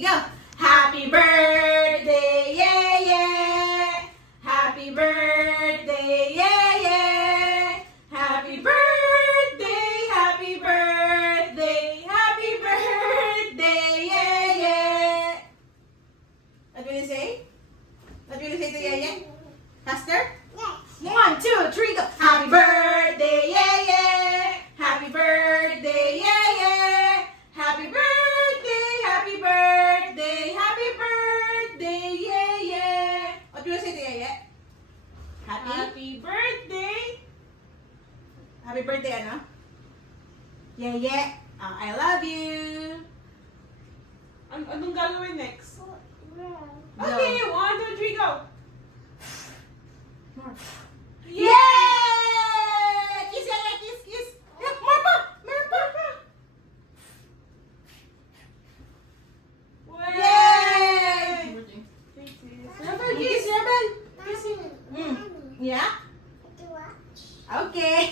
3, go! Happy birthday, yeah, yeah! Happy birthday, yeah, yeah! Happy birthday, happy birthday, happy birthday, yeah, yeah! What will you say? What will you say to Yaya? Faster? Yes. 1, 2, 3, go! Happy birthday, yeah, yeah! Happy birthday, yeah, yeah! Happy birthday, happy birthday, happy birthday, yeah, yeah! What will you say to Yaya? Happy? Happy birthday! Happy birthday, ano? Yeah, yeah. I love you. Anong gagawin next? Well. Okay, 1, 2, 3, go! Yeah! Kiss, Yaya, kiss, kiss. Yeah, more pa! More pa! Yay! Rebel, kiss, Rebel. Mommy. Yeah? To watch. Okay.